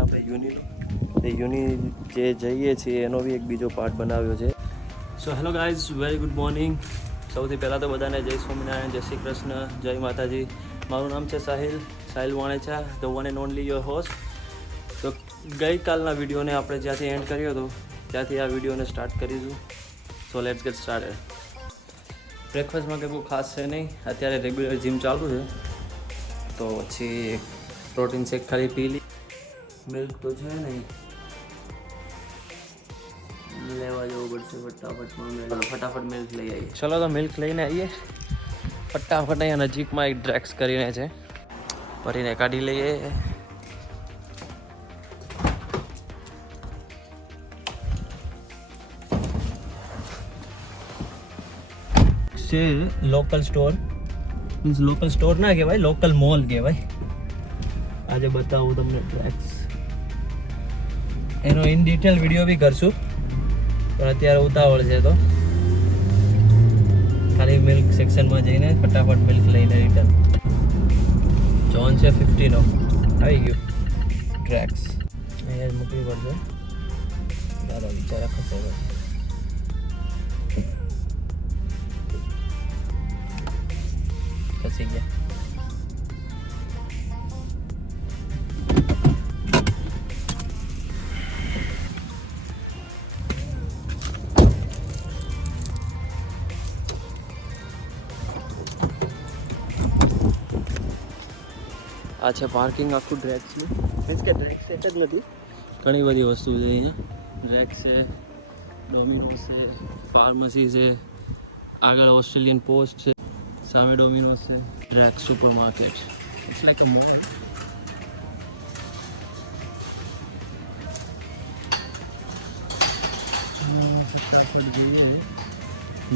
આપણે યુની જે જઈએ છીએ એનો બી એક બીજો પાર્ટ બનાવ્યો છે. So hello guys, very good morning. સૌથી પહેલાં તો બધાને જય સ્વામિનારાયણ, જય શ્રી કૃષ્ણ, જય માતાજી. મારું નામ છે Sahil Vanecha, the one and only your host. તો ગઈકાલના વિડીયોને આપણે જ્યાંથી એન્ડ કર્યો હતો ત્યાંથી આ વિડીયોને સ્ટાર્ટ કરીશું. So let's get started. બ્રેકફાસ્ટમાં કંઈ બહુ ખાસ છે નહીં, અત્યારે રેગ્યુલર જીમ ચાલુ છે તો પછી પ્રોટીન શેક ખાલી પી લી. મિલ્ક તો છે નહીં, લેવા જવું પડશે ફટાફટ મિલ્ક લઈ આવીએ. ચલો તો મિલ્ક લઈને આવીએ ફટાફટ. અહીંયા નજીકમાં એક ડ્રેક્સ કરીને છે, ભરીને કાઢી લઈએ. છે local store, means local store ના કહેવાય, લોકલ મોલ કહેવાય. આજે બતાવું તમને ડ્રેક્સ, એનો ઇન ડિટેલ વિડીયો બી કરશું, પણ અત્યારે ઉતાવળ છે તો ખાલી મિલ્ક સેક્શનમાં જઈને ફટાફટ મિલ્ક લઈને રિટર્ન. જોન છે 50 નો, આવી ગયું ડ્રેક્સ. અહીંયા જ મૂકવી પડશે, ચાલો વિચાર ખસે બસ. ખસી ગયા. આ છે પાર્કિંગ આખું ડ્રેક્સનું. મીન્સ કે ડ્રેક્સ સેટ જ નથી, ઘણી બધી વસ્તુ છે અહીંયા. ડ્રેક્સ છે, ડોમિનોસ છે, ફાર્મસી છે, આગળ ઓસ્ટ્રેલિયન પોસ્ટ છે, સામે ડોમિનોસ છે. Drake's supermarket, it's like a mall. ફટાફટ જઈએ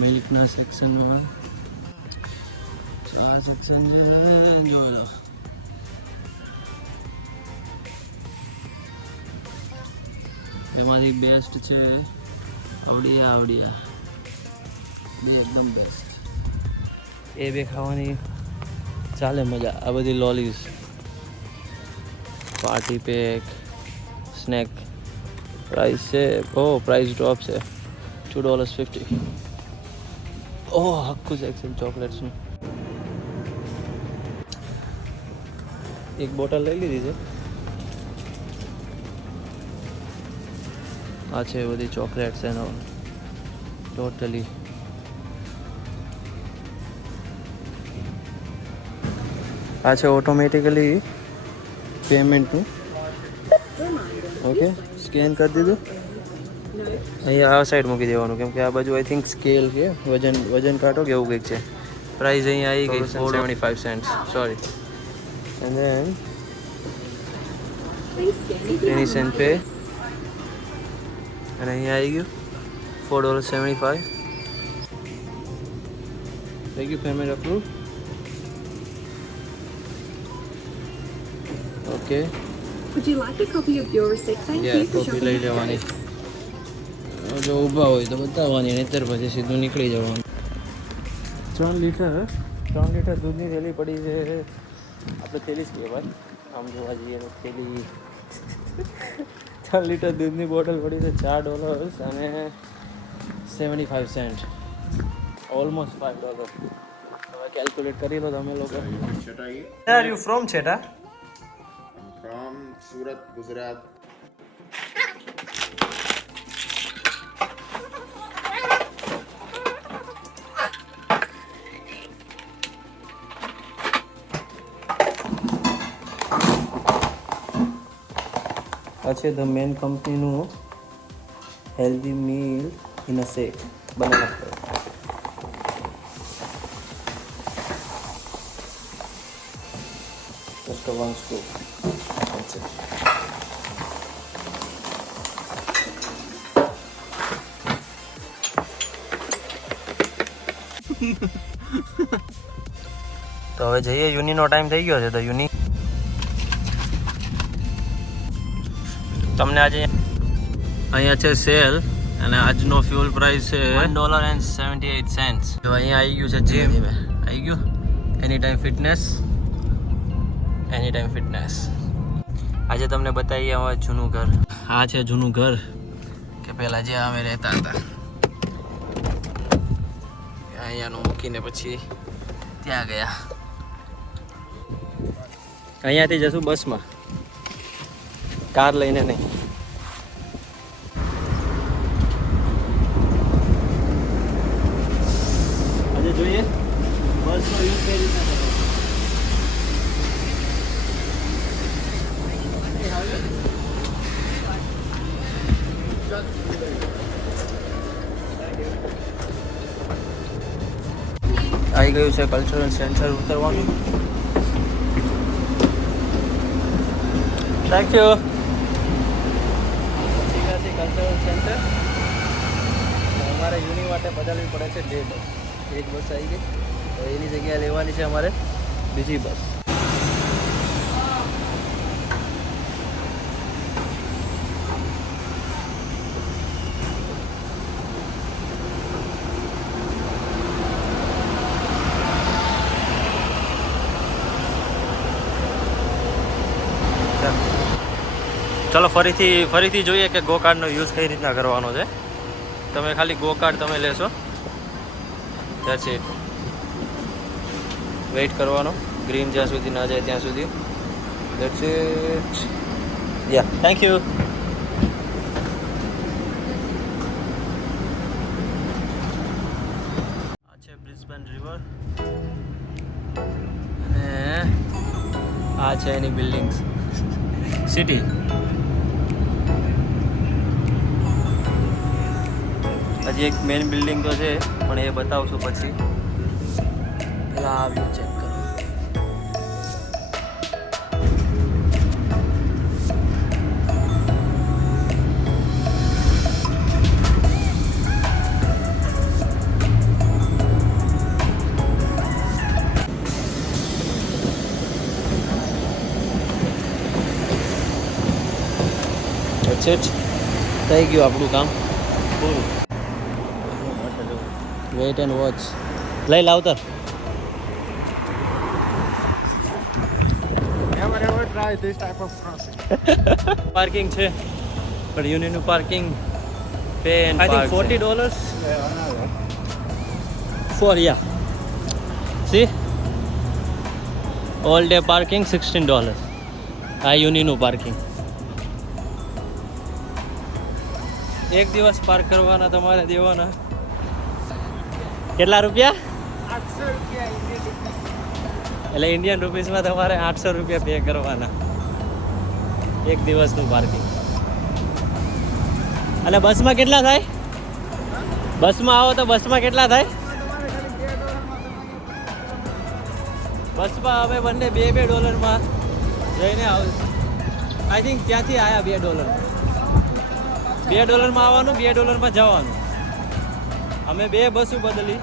મિલ્કના સેક્શનમાં. આ સેક્શન છે, જોઈ લો. એમાંથી બેસ્ટ છે આવડિયા બે એકદમ બેસ્ટ. એ બે ખાવાની ચાલે મજા. આ બધી લોલીઝ, પાર્ટી પેક, સ્નેક. પ્રાઇસ છે, પ્રાઇસ ડ્રોપ છે $2.50. આખું સેક્શન ચોકલેટ્સનું. એક બોટલ લઈ લીધી છે. આ છે બધી ચોકલેટ્સ એનો ટોટલી. આ છે ઓટોમેટિકલી પેમેન્ટનું. ઓકે, સ્કેન કરી દીધું. અહીંયા આ સાઈડ મૂકી દેવાનું, કેમ કે આ બાજુ આઈ થિંક સ્કેલ છે, વજન કાંટો કે એવું કંઈક છે. પ્રાઇસ અહીંયા આવી ગઈ 75 cents, sorry. And then any cent pay, અને અહીંયા આવી ગયું $4.75. થઈ ગયું payment approve. Okay, Would you like a copy of your receipt? Thank you for copy લઈ લેવાની. જો ઊભા હોય તો બતાવવાની, નહીંતર પછી સીધું નીકળી જવાનું. 3 લીટર દૂધની થેલી પડી છે. આપણે થેલી જ કહેવાય આમ જોવા જઈએ તો. થેલી 3 લીટર દૂધની બોટલ પડી છે, $4.75. ઓલમોસ્ટ $5. હવે કેલ્ક્યુલેટ કરી લો તમે લોકો. Where are you from, Cheta? From Surat, Gujarat. આ છે ધ મેન કંપનીનું healthy meal in a shake banana. Just 1 scoop. That's it. તો હવે જઈએ. યુનિનો ટાઈમ થઈ ગયો છે તો યુનિ તમને આજે અહીંયા છે સેલ, અને આજનો ફ્યુલ પ્રાઇસ છે $1.78. જો અહીંયા આવી ગયું છે જીમ, આવી ગયું એની ટાઈમ ફિટનેસ. આજે તમને બતાવીએ અમારું જૂનું ઘર. આ છે જૂનું ઘર કે પહેલાં જ્યાં અમે રહેતા હતા. અહીંયાનું મૂકીને પછી ત્યાં ગયા. અહીંયાથી જશું બસમાં, કાર લઈને નહીં. આજે જોઈએ બસનો યુઝ કઈ રીતના કરવો. આવી ગયું છે કલ્ચરલ સેન્ટર ઉતરવાનું. Thank you. કલ્ચરલ સેન્ટર અમારે યુની માટે બદલવી પડે છે 2 બસ. એક બસ આવી ગઈ તો એની જગ્યાએ લેવાની છે અમારે બીજી બસ. ચલો ફરીથી જોઈએ કે ગો કાર્ડનો યુઝ કઈ રીતના કરવાનો છે. તમે ખાલી ગો કાર્ડ તમે લેશો, ધેટ્સ ઇટ. વેઇટ કરવાનો ગ્રીન જ્યાં સુધી ના જાય ત્યાં સુધી. That's it. Yeah thank you. આ છે બ્રિસ્બેન રિવર અને આ છે એની બિલ્ડિંગ્સ, સિટી. હજી એક મેઇન બિલ્ડિંગ તો છે પણ એ બતાવશું પછી. પહેલાં આ વ્યૂ ચેક કરો. That's it. થઈ ગયું આપણું કામ પૂરું. Wait and watch. લઈ લાવતર. Never try this type of crossing. Parking છે પણ યુનિનું parking pay and I think $40 for see all day parking $16. આ યુનિનું પાર્કિંગ. એક દિવસ પાર્ક કરવાના તમારે દેવાના કેટલા રૂપિયા? 800 રૂપિયા એટલે ઇન્ડિયન રૂપીસમાં તમારે 800 રૂપિયા પે કરવાના એક દિવસનું પાર્કિંગ. અને બસમાં કેટલા થાય? બસમાં આવો તો બસમાં કેટલા થાય? બસમાં અમે બંને $2 જઈને આવ. આઈ થિંક ત્યાંથી આવ્યા $2. $2 આવવાનું, $2 જવાનું. અમે 2 બસો બદલી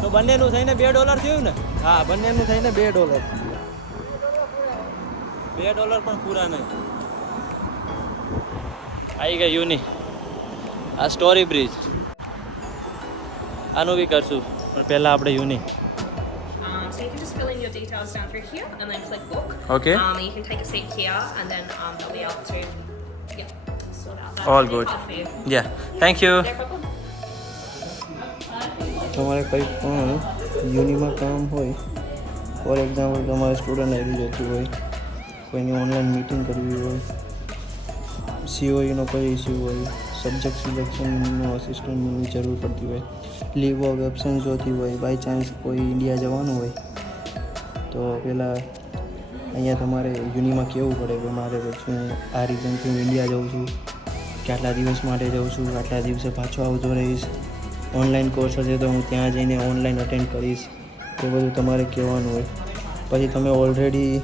તો બંનેનું થઈને $2 થયું ને. હા, બંનેનું થઈને $2. $2 પણ પૂરા નહીં. આવી ગઈ યુની. આ સ્ટોરી બ્રિજ. આનું બી કરશું પણ પહેલાં આપણે યુની. So you can just fill in your details down through here and then click book. Okay. And you can take a seat here and then they'll be able to sort out that. All good. For you. Yeah, thank you. No problem. તમારે કંઈ પણ યુનિમાં કામ હોય, for example તમારે student ID જોઈતું હોય, કોઈની online meeting કરવી હોય, સીઓઈનો કોઈ ઇસ્યુ હોય, સબ્જેક્ટ સિલેક્શનનો અસિસ્ટન્ટની જરૂર પડતી હોય, લીવ ઓફ એબ્સન્સ જોતી હોય, બાય ચાન્સ કોઈ ઇન્ડિયા જવાનું હોય તો પહેલાં અહીંયા તમારે યુનિમાં કહેવું પડે કે મારે પછી આ રીઝનથી હું ઇન્ડિયા જાઉં છું, કે આટલા દિવસ માટે જાઉં છું, આટલા દિવસે પાછો આવતો રહીશ, ઓનલાઈન કોર્સ હશે તો હું ત્યાં જઈને ઓનલાઈન અટેન્ડ કરીશ, એ બધું તમારે કહેવાનું હોય. પછી તમે ઓલરેડી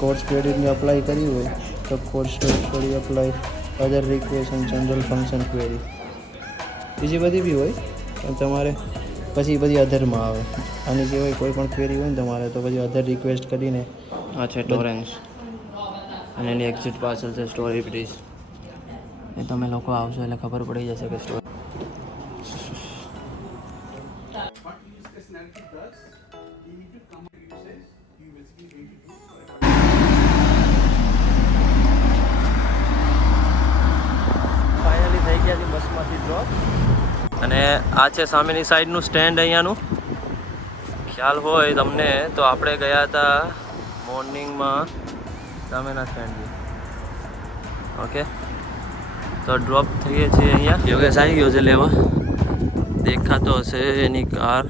કોર્સ ક્રેડિટની અપ્લાય કરી હોય તો course study apply, other request and general function query, બીજી બધી બી હોય પણ તમારે પછી બધી અધરમાં આવે. આની સિવાય કોઈ પણ ક્વેરી હોય ને તમારે તો પછી અધર રિક્વેસ્ટ કરીને. આ છે ટોરેન્સ અને એની એક્ઝિટ પાછળ છે સ્ટોરી બ્રિજ. એ તમે લોકો આવશો એટલે ખબર પડી જશે કે story. What this personality does, you need to come, it says, you basically આ છે સામેની સાઈડનું સ્ટેન્ડ અહીંયાનું. ખ્યાલ હોય તમને તો આપણે ગયા હતા મોર્નિંગમાં સામેના સ્ટેન્ડથી. ઓકે, તો ડ્રોપ થઈએ છીએ અહીંયા. યોગેશ આવી ગયો છે લેવા, દેખાતો હશે એની કાર.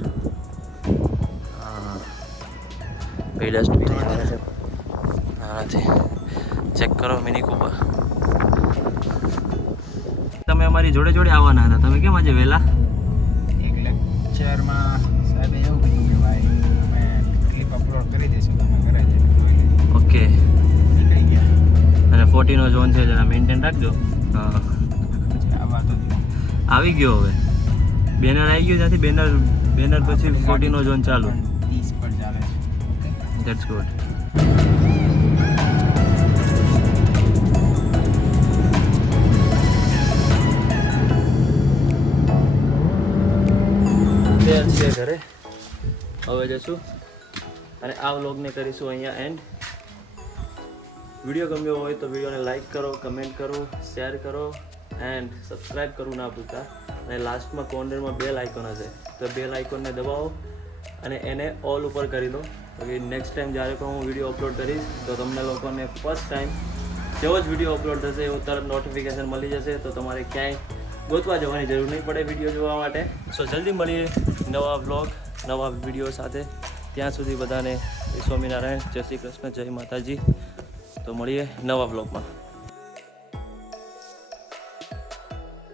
હા, ડસ્ટબિન આવે છે. નથી, ચેક કરો મિની કૂપર. તમે અમારી જોડે જોડે આવવાના હતા, તમે કેમ આજે વહેલા? એક લેક્ચરમાં સાહેબે એવું કીધું કે ભાઈ અમે ક્લિપ અપલોડ કરી દઈશું, તમે ઘરે જઈને જોઈ લેજો. ઓકે, નીકળી ગયા. અને 40 નો ઝોન છે, જરા મેન્ટેન રાખજો. હા, પછી આવા તો આવી ગયો. હવે બેનર આવી ગયું, ત્યાંથી બેનર પછી 40 નો ઝોન ચાલુ. 30 પર ચાલે છે. That's good. છીએ ઘરે, હવે જશું અને આ વ્લોગને કરીશું અહીંયા એન્ડ. વિડીયો ગમ્યો હોય તો વિડીયોને લાઈક કરો, કમેન્ટ કરો, શેર કરો એન્ડ સબસ્ક્રાઈબ કરવું ના ભૂલતા. અને લાસ્ટમાં કોર્નરમાં બેલ આઇકોન હશે, તો બેલ આઇકોનને દબાવો અને એને ઓલ ઉપર કરી દો. તો નેક્સ્ટ ટાઈમ જ્યારે પણ હું વિડીયો અપલોડ કરીશ તો તમને લોકોને ફર્સ્ટ ટાઈમ જેવો જ વિડીયો અપલોડ થશે એવું તરત નોટિફિકેશન મળી જશે. તો તમારે ક્યાંય ગોતવા જવાની જરૂર નહીં પડે વિડીયો જોવા માટે. સો જલ્દી મળીએ નવા વ્લોગ, નવા વિડીયો સાથે. ત્યાં સુધી બધાને જય સ્વામિનારાયણ, જય શ્રી કૃષ્ણ, જય માતાજી. તો મળીએ નવા વ્લોગમાં.